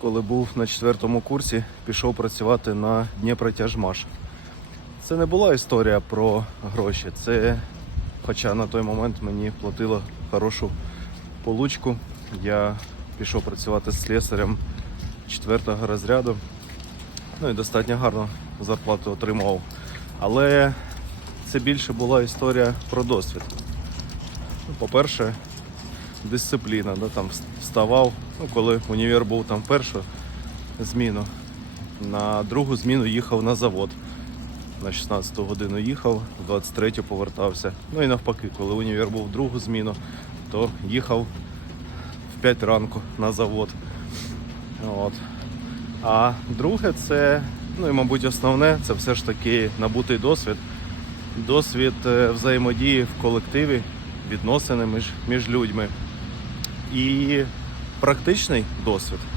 коли був на четвертому курсі, пішов працювати на Дніпротяжмаш. Це не була історія про гроші. Це, хоча на той момент мені платило хорошу получку, я пішов працювати з слесарем четвертого розряду. Ну і достатньо гарно зарплату отримував. Але це більше була історія про досвід. Ну, По-перше, дисципліна. Да, там вставав, ну, коли універ був там першу зміну. На другу зміну їхав на завод. На 16 годину їхав, в 23 повертався. Ну і навпаки, коли універ був в другу зміну, то їхав в 5 ранку на завод. От. А друге, це, ну і мабуть, основне, це все ж таки набутий досвід. Досвід е, взаємодії в колективі, відносини між, між людьми. І практичний досвід.